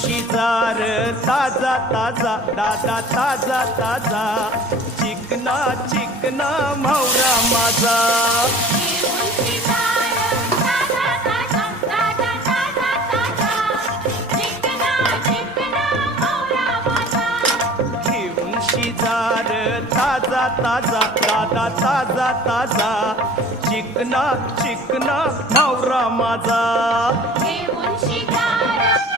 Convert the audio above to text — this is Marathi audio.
शिजार ताजा ताजा दादा ताजा ताजा चिकना चिकना म्हावरा माझा घेऊन शिजार ताजा ताजा दादा ताजा ताजा चिकना चिकना म्हावरा माझा घेऊन शिकार